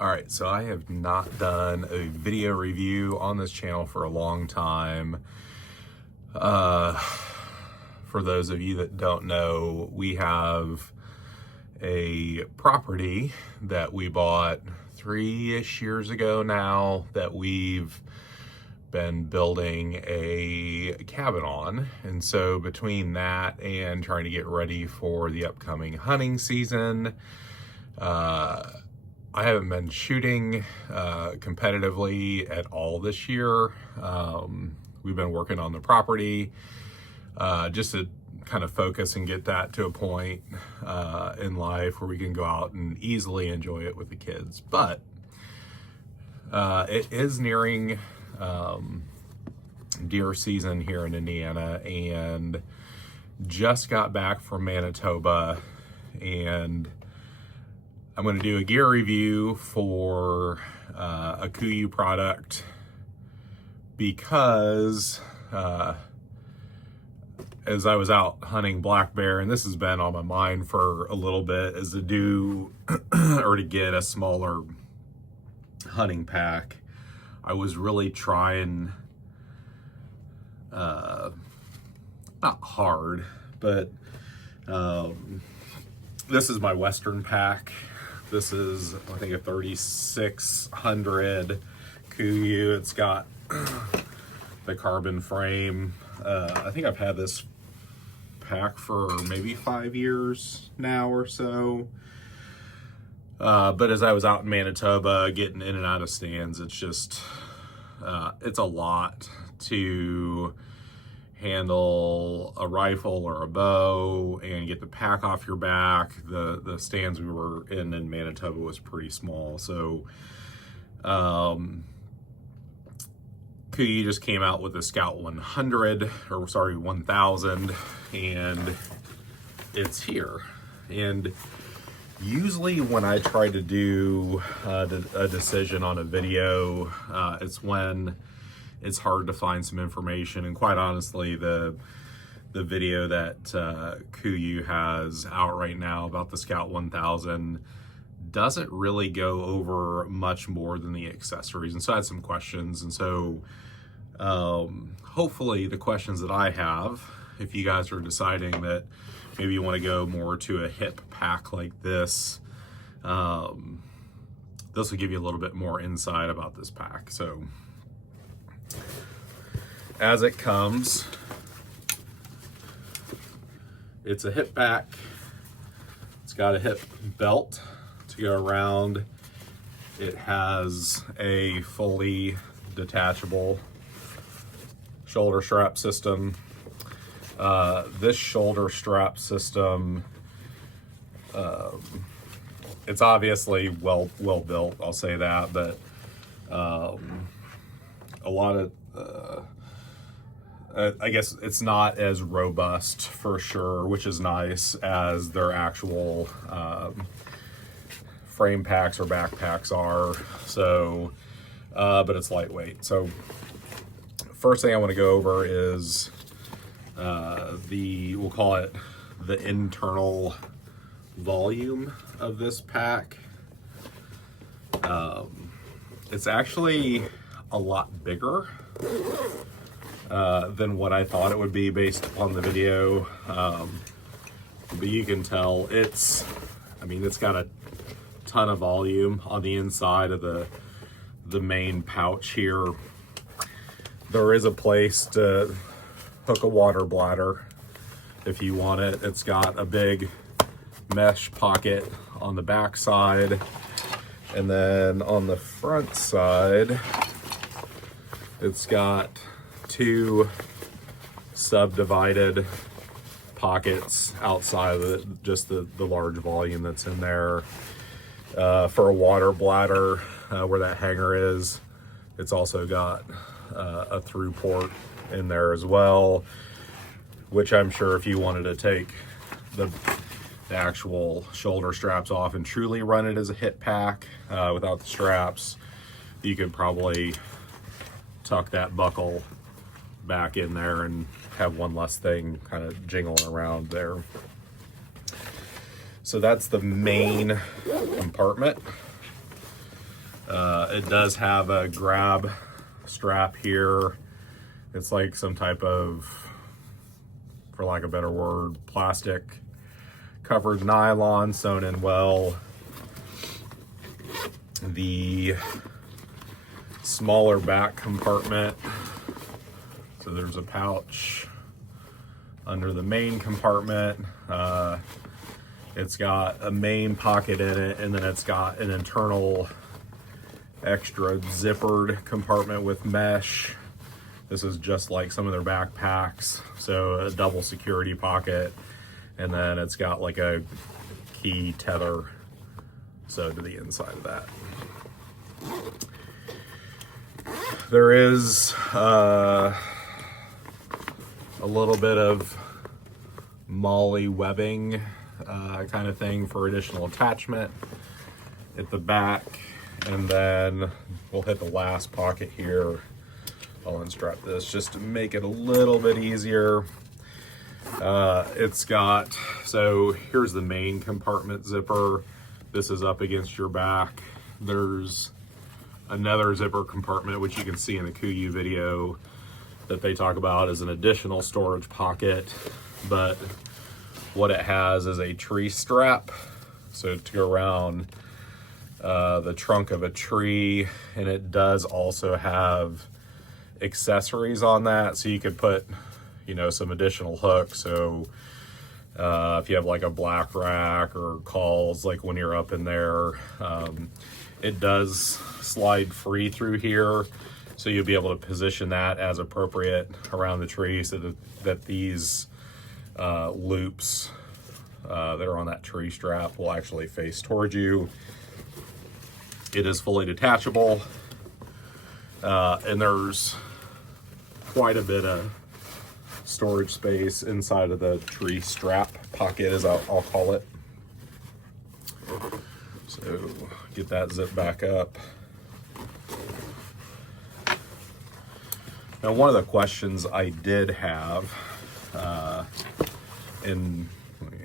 All right, so I have not done a video review on this channel for a long time. For those of you that don't know, we have a property that we bought 3-ish years ago now that we've been building a cabin on. And so between that and trying to get ready for the upcoming hunting season, I haven't been shooting competitively at all this year. We've been working on the property just to kind of focus and get that to a point in life where we can go out and easily enjoy it with the kids. But it is nearing deer season here in Indiana, and just got back from Manitoba, and I'm going to do a gear review for a Kuiu product because as I was out hunting black bear, and this has been on my mind for a little bit, is to do or to get a smaller hunting pack. I was really trying, not hard, but this is my Western pack. This is, I think, a 3600 Kuiu. It's got the carbon frame. I think I've had this pack for maybe 5 years now or so. But as I was out in Manitoba getting in and out of stands, it's just, it's a lot to handle a rifle or a bow and get the pack off your back. The stands we were in Manitoba was pretty small. So Kuiu just came out with the Scout 100, or sorry, 1000, and it's here. And usually when I try to do a decision on a video, it's when it's hard to find some information. And quite honestly, the video that Kuiu has out right now about the Scout 1000 doesn't really go over much more than the accessories. And so I had some questions. And so hopefully the questions that I have, if you guys are deciding that maybe you want to go more to a hip pack like this, this will give you a little bit more insight about this pack. So as it comes, it's a hip pack. It's got a hip belt to go around. It has a fully detachable shoulder strap system. This shoulder strap system, it's obviously well built, I'll say that, but a lot of I guess it's not as robust for sure, which is nice, as their actual frame packs or backpacks are. So but it's lightweight. So first thing I want to go over is we'll call it the internal volume of this pack. It's actually a lot bigger than what I thought it would be based upon the video. But you can tell it's got a ton of volume on the inside of the main pouch here. There is a place to hook a water bladder if you want it. It's got a big mesh pocket on the back side, and then on the front side it's got two subdivided pockets outside of just the large volume that's in there for a water bladder where that hanger is. It's also got a through port in there as well, which I'm sure if you wanted to take the actual shoulder straps off and truly run it as a hip pack without the straps, you could probably tuck that buckle back in there and have one less thing kind of jingling around there. So that's the main compartment. It does have a grab strap here. It's like some type of, for lack of a better word, plastic covered nylon sewn in well. The smaller back compartment, so there's a pouch under the main compartment. It's got a main pocket in it, and then it's got an internal extra zippered compartment with mesh. This is just like some of their backpacks, so a double security pocket, and then it's got like a key tether sewed to the inside of that. There is a little bit of molly webbing kind of thing for additional attachment at the back, and then we'll hit the last pocket here. I'll unstrap this just to make it a little bit easier. It's got, so here's the main compartment zipper. This is up against your back. There's another zipper compartment, which you can see in the Kuiu video, that they talk about as an additional storage pocket, but what it has is a tree strap, so to go around the trunk of a tree, and it does also have accessories on that, so you could put, you know, some additional hooks. So if you have like a black rack or calls, like when you're up in there, it does slide free through here, so you'll be able to position that as appropriate around the tree, so that these loops that are on that tree strap will actually face towards you. It is fully detachable, and there's quite a bit of storage space inside of the tree strap pocket, as I'll call it. So get that zip back up. Now, one of the questions I did have, let me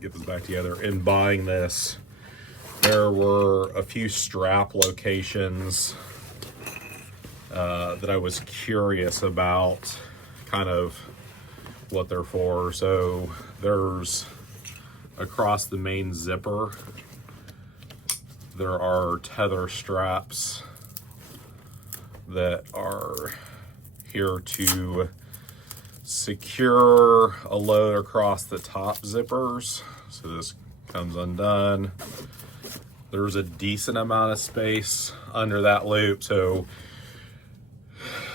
get this back together, in buying this, there were a few strap locations that I was curious about, kind of what they're for. So there's, across the main zipper, there are tether straps that are here to secure a load across the top zippers. So this comes undone. There's a decent amount of space under that loop, so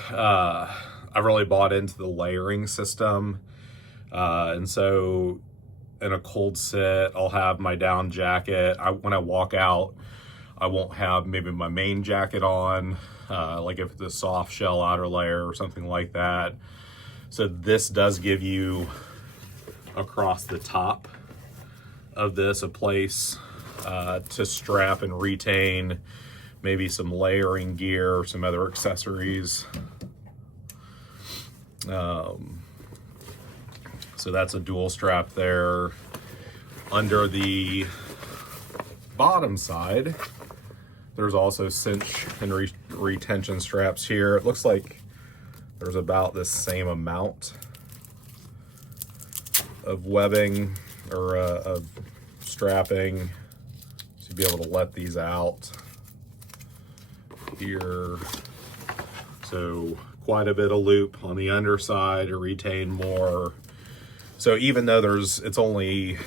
I really bought into the layering system, and so in a cold sit, I'll have my down jacket. When I walk out, I won't have maybe my main jacket on, like if it's a soft shell outer layer or something like that. So this does give you, across the top of this, a place to strap and retain maybe some layering gear or some other accessories. So that's a dual strap there. Under the bottom side, there's also cinch and retention straps here. It looks like there's about the same amount of webbing or of strapping, so you'll be able to let these out here. So quite a bit of loop on the underside to retain more. So even though it's only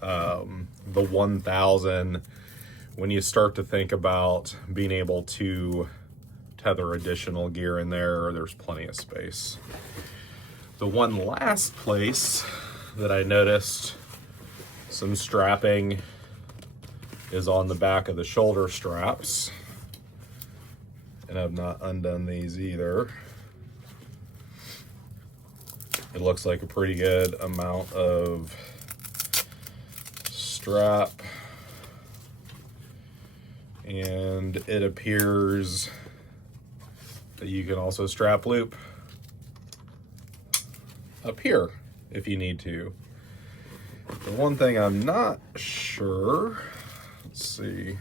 the 1,000, when you start to think about being able to tether additional gear in there, there's plenty of space. The one last place that I noticed some strapping is on the back of the shoulder straps, and I've not undone these either. It looks like a pretty good amount of strap, and it appears that you can also strap loop up here if you need to. The one thing I'm not sure, let's see,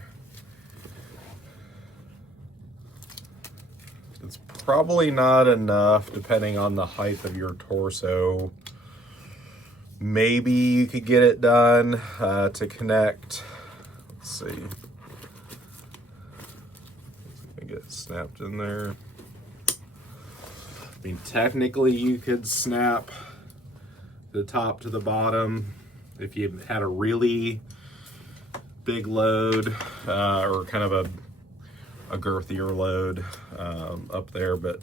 It's probably not enough depending on the height of your torso. Maybe you could get it done to connect. Let's see. Get it snapped in there. I mean, technically you could snap the top to the bottom if you had a really big load or kind of a girthier load up there, but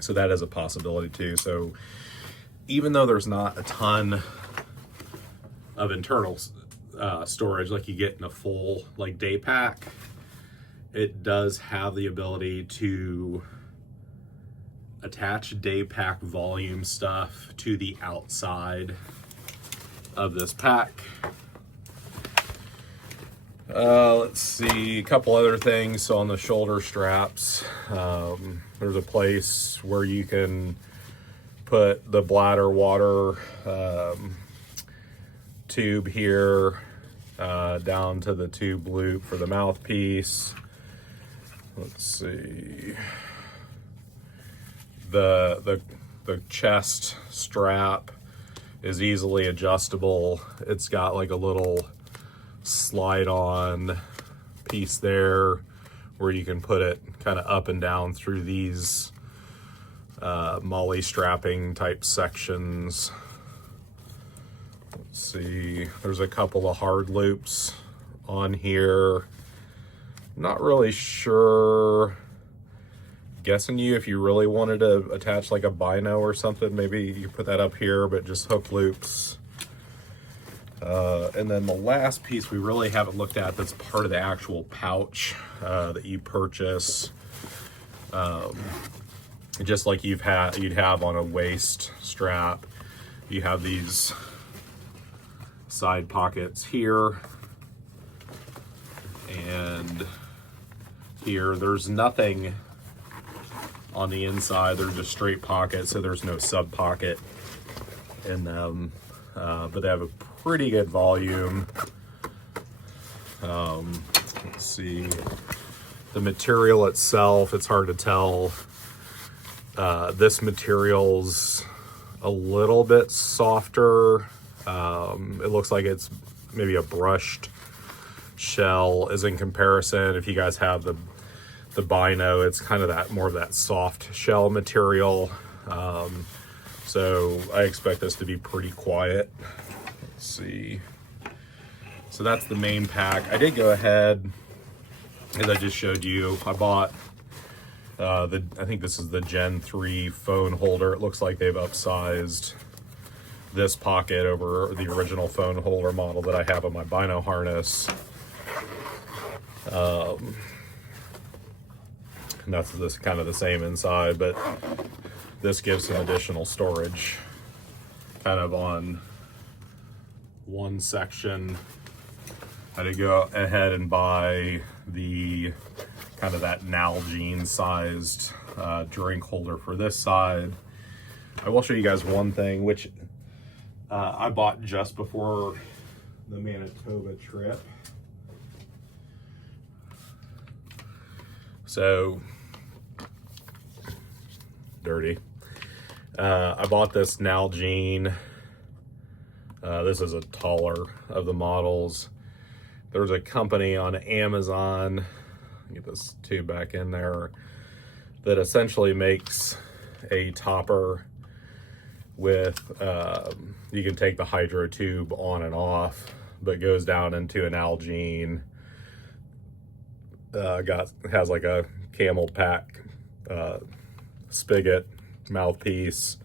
so that is a possibility too. So even though there's not a ton of internal storage like you get in a full like day pack, it does have the ability to attach day pack volume stuff to the outside of this pack. Let's see, a couple other things. So on the shoulder straps, there's a place where you can put the bladder water tube here down to the tube loop for the mouthpiece. Let's see, the chest strap is easily adjustable. It's got like a little slide on piece there where you can put it kind of up and down through these molly strapping type sections. Let's see, there's a couple of hard loops on here. Not really sure. Guessing you, if you really wanted to attach like a bino or something, maybe you put that up here, but just hook loops. And then the last piece we really haven't looked at that's part of the actual pouch that you purchase, just like you'd have on a waist strap. You have these side pockets here and here. There's nothing on the inside. They're just straight pockets, so there's no sub pocket in them, but they have a pretty good volume. Let's see, the material itself, it's hard to tell. This material's a little bit softer. It looks like it's maybe a brushed shell, as in comparison, if you guys have the bino, it's kind of that more of that soft shell material. So I expect this to be pretty quiet. Let's see. So that's the main pack. I did go ahead, as I just showed you, I bought I think this is the Gen 3 phone holder. It looks like they've upsized this pocket over the original phone holder model that I have on my bino harness. And that's this kind of the same inside, but this gives some additional storage kind of on one section. I did go ahead and buy the kind of that Nalgene sized drink holder for this side. I will show you guys one thing, which I bought just before the Manitoba trip. So dirty. I bought this Nalgene. This is a taller of the models. There's a company on Amazon, get this tube back in there, that essentially makes a topper with, you can take the hydro tube on and off, but goes down into an Nalgene. Has like a camel pack spigot mouthpiece.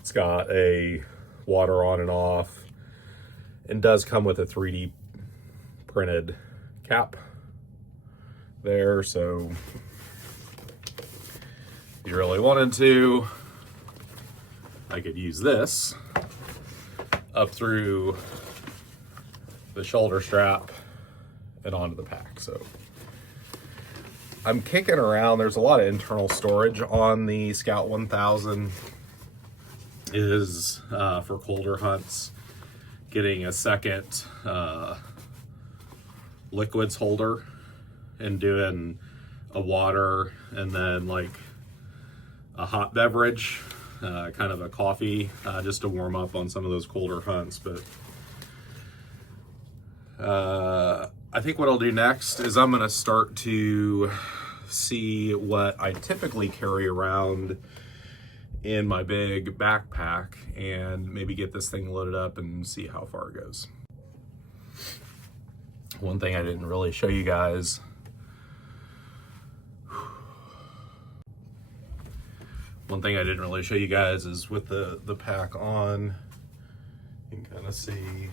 It's got a water on and off, and does come with a 3D printed cap there, so if you really wanted to, I could use this up through the shoulder strap and onto the pack. So I'm kicking around. There's a lot of internal storage on the Scout 1000. Is for colder hunts, getting a second liquids holder and doing a water, and then like a hot beverage, kind of a coffee, just to warm up on some of those colder hunts. But I think what I'll do next is I'm gonna start to see what I typically carry around in my big backpack and maybe get this thing loaded up and see how far it goes. One thing I didn't really show you guys, is with the pack on, you can kind of see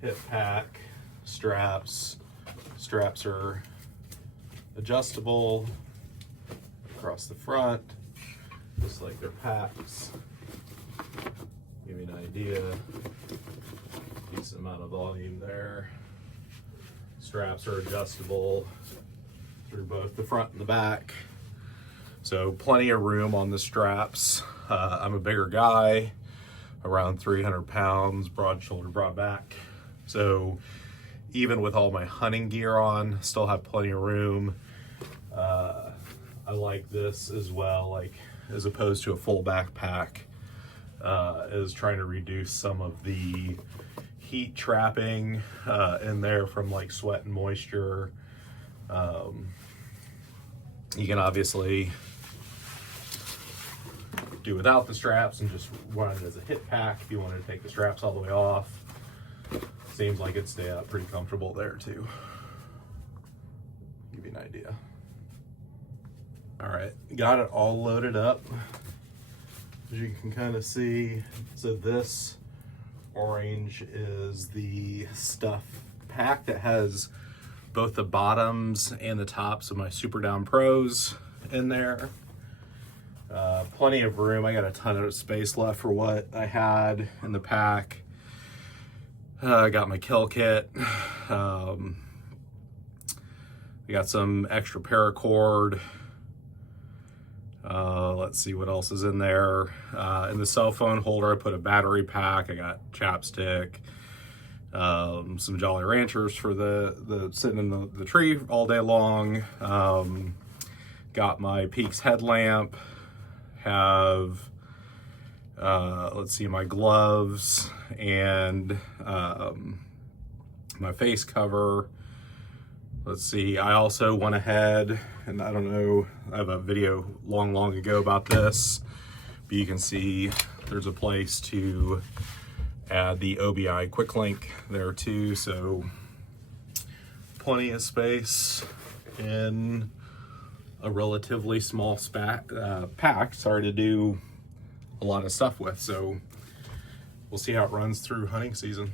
hip pack, straps. Straps are adjustable across the front, just like their packs. Give you an idea, decent amount of volume there. Straps are adjustable through both the front and the back, so plenty of room on the straps. I'm a bigger guy, around 300 pounds, broad shoulder, broad back, so even with all my hunting gear on, still have plenty of room. I like this as well, like as opposed to a full backpack, is trying to reduce some of the heat trapping in there from like sweat and moisture. You can obviously do without the straps and just run it as a hip pack if you wanted to take the straps all the way off. Seems like it'd stay up pretty comfortable there too. Give you an idea. All right, got it all loaded up. As you can kind of see, so this orange is the stuff pack that has both the bottoms and the tops of my Super Down Pros in there. Plenty of room. I got a ton of space left for what I had in the pack. I got my kill kit. I got some extra paracord. Let's see what else is in there. In the cell phone holder, I put a battery pack. I got chapstick, some Jolly Ranchers for the sitting in the tree all day long. Got my Peaks headlamp. Have let's see, my gloves and my face cover. Let's see, I also went ahead, and I don't know, I have a video long ago about this, but you can see there's a place to add the OBI quick link there too, so plenty of space in a relatively small pack. Sorry to do a lot of stuff with, so we'll see how it runs through hunting season.